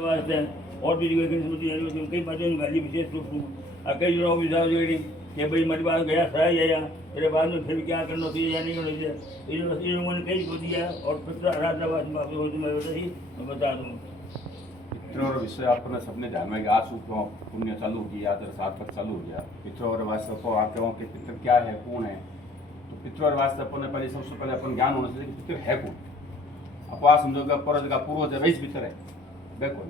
वास्ते और भी कई बातों गाली विशेष रूप से कई जनों विचार जो कि भाई मेरे पास गया सही है तेरे बाद में फिर क्या करना चाहिए या नहीं करना चाहिए इन लोगों ने कई को दिया और पितर आराधनावास मैं बता दूँ पितरों विषय आपने सबने ध्यान में आज सूत्रों पुण्य चालू किया तो सार्थक चालू हो गया पितरों वास्तव को आप कहो कि पितर क्या है कौन है तो पितरों वास्तव अपने पहले सबसे पहले अपन ज्ञान होना चाहिए कि पितर है कौन आप आ समझोगे पूर्वज का पूर्वज है वही पितर है देखो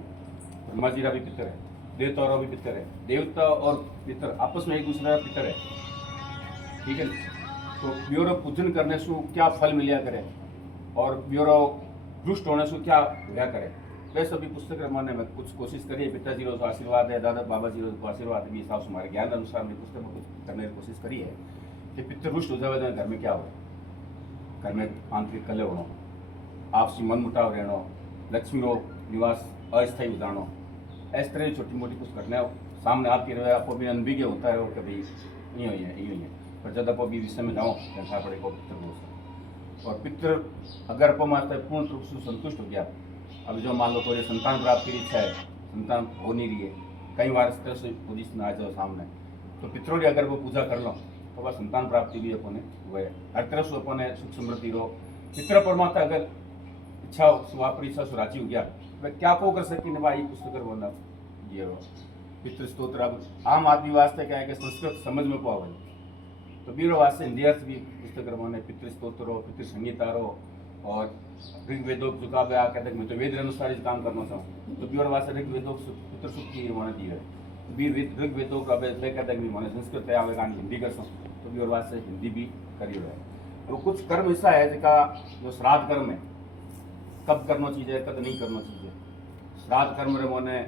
ब्रह्मा जी का भी पितर है देवता और भी पितर है देवता और पितर आपस में एक दूसरे का पितर है ठीक है तो ब्योरो पूजन करने से क्या फल मिलिया करे और ब्योरो दुष्ट होने से क्या हुआ करे वैसे भी पुस्तक रमाने में कुछ कोशिश करिए पिताजी रो आशीर्वाद है दादा बाबा जी रो आशीर्वाद है हिसाब से हमारे ज्ञान अनुसार में पुस्तक में कुछ करने की कोशिश करी है कि पितर रुष्ट हो जाए घर में क्या हो घर में आंतरिक कलह होना आपसी मन मुटाव रहना लक्ष्मी रो निवास अस्थायी उदाहरणों इस तरह की छोटी मोटी कुछ घटनाएं सामने आती रहे आपको भी अनभिज्ञ होता है वो कभी नहीं हुई है पर जब आप अभी विषय में जाओ देखा पड़ेगा पितर और पितर अगर आप पूर्ण रूप से संतुष्ट हो गया अभी जो मान लो कोई संतान प्राप्ति की इच्छा है संतान हो नहीं रही है कई बार इस तरह से पोजिशन आ जाओ सामने तो पितरों की अगर वो पूजा कर लो तो वह संतान प्राप्ति भी अपने हुए हर तरह से अपने सुख समृद्धि रो पितर परमात्मा अगर इच्छा वापरी इच्छा से राजी हो गया वह क्या को कर सकी ना भाई पुस्तक बोलना ये पितृ स्त्रोत्र अब आम आदमी वास्ते क्या है कि संस्कृत समझ में पावे तो बीरो वास्ते हिंदी अर्थ भी पुस्तक माने पितृ स्त्रोत्र पितृ संगीता रो और ऋग्वेदों झुका आ कहते मैं तो वेद अनुसार ही काम करना चाहूँ तो बीर वास्ते ऋग्वेदों पितृ सुख की माने दी है बीर ऋग्वेदों का वे कहते हैं माने संस्कृत है आवे हिंदी कर तो बीर वास्ते हिंदी भी करी है तो कुछ कर्म ऐसा है जिसका जो श्राद्ध कर्म है कब करना चाहिए कब नहीं करना चाहिए श्राद्ध कर्म रे माने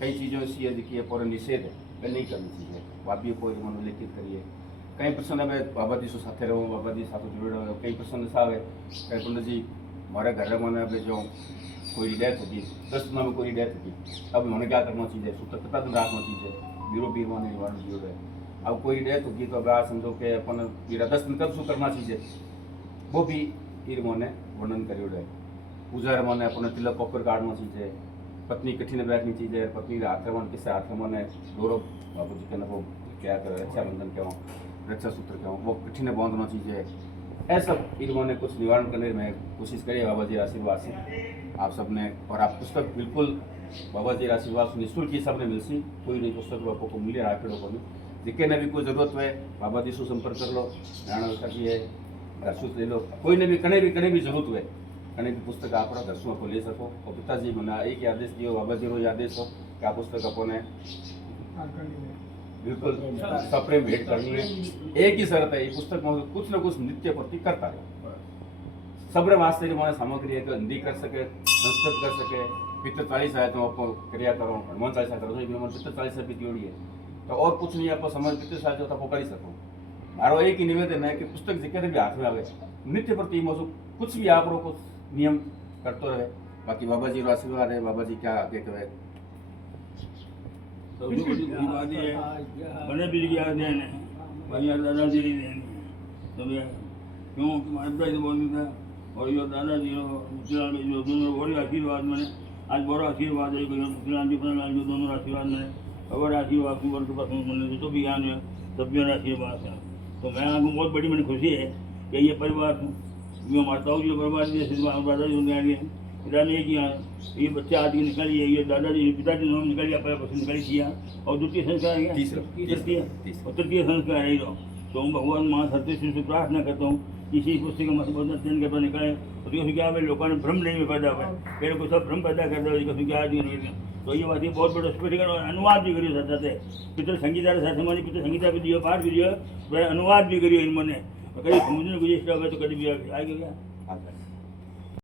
कई चीज़ों ऐसी है जिसकी पूरा निषेध है वे नहीं करनी चाहिए वाद्य को मन उल्लेखित करिए कई प्रसंग में बाबा जी साथ रहो बाबा जी साथ जुड़े रहो कई प्रसंग ऐसा है कई पंडित जी हमारे घर में अब जो कोई डेथ होगी 10 दिन में कोई डेथ होगी अब उन्होंने क्या करना चाहिए सतर्कता दिन रखना चाहिए बीरो बीर माने निवारण जीरो है अब कोई डेथ होगी तो अब आप समझो कि अपन 10 दिन कब शू करना चाहिए वो भी ईर मोने वर्णन करियो है पूजा माने अपने तिलक कॉपर काटना चाहिए पत्नी कठिन बैठनी चाहिए पत्नी हाथ में किसी हाथ में माने गौरव बाबू जी कहना वो क्या कर रक्षाबंधन कहूँ रक्षा सूत्र कहूँ वो कठिन बांधना चाहिए ऐसा इन्होंने कुछ निवारण करने में कोशिश करी बाबा जी आशीर्वाद से आप सबने और आप पुस्तक बिल्कुल बाबा जी आशीर्वाद से निःशुल्क ही सबने मिलसी कोई नहीं पुस्तक आपको को मिले राखेड़ो को भी जिसके ने भी कोई जरूरत है बाबा जी से संपर्क कर लो नाना की है दर्शुत ले लो कोई ने भी कने भी जरूरत है कने भी पुस्तक आप दर्शकों को ले सको और पिताजी मैंने एक आदेश दियो बाबा जी रो आदेश हो कि आ पुस्तक अपने बिल्कुल सप्रेम भेंट करनी है एक ही शर्त है ये पुस्तक में कुछ न कुछ नित्य प्रति करता रहे सबरे वास्ते मैंने सामग्री है हिंदी कर सके संस्कृत कर सके पितर 40 आए तो आप क्रिया करो हनुमान 40 करो तो पितर 40 भी जोड़ी है तो और कुछ नहीं आप समझ पितर 40 तो कर ही सको मारो एक ही निवेदन है कि पुस्तक जिक्र भी हाथ में आवे नित्य प्रति मौजूद कुछ भी आप कुछ नियम करते रहे बाकी बाबा जी आशीर्वाद है बाबा जी क्या आगे कहे सबसे बड़ी बात ये बने भी क्या देन है भैया दादाजी की देन तो क्यों तुम्हारे से बोलता था और ये दादाजी मुसलान जो दोनों बड़े आशीर्वाद मैंने आज बड़ा आशीर्वाद है मुसलान जी प्रणाम जो दोनों आशीर्वाद मैंने बड़ा आशीर्वाद कुंवर के पास मैंने तो भी ज्ञान है सब जो आशीर्वाद है तो मैं आपको बहुत बड़ी मैंने खुशी है कि ये परिवार जो माताओं जो परिवार दादाजी ने पिता ने किया ये बच्चे आज की निकल ये दादाजी पिताजी नाम निकल गया पहले पसंद निकल किया और द्वितीय संस्कार है तृतीय संस्कार है तो मैं भगवान माँ सत्य से प्रार्थना करता हूँ इसी पुस्तक में अध्ययन करता निकले तो क्या है लोगों ने भ्रम नहीं पैदा हुआ मेरे को सब भ्रम पैदा करता है क्या आज तो ये बात बहुत बड़ा स्पष्टीकरण अनुवाद भी करियो साथ पितर संगीता साथ मानी पितर संगीता भी दियो पाठ भी दियो अनुवाद भी करियो इन्होंने कभी समझने की कोशिश तो कभी भी आ गया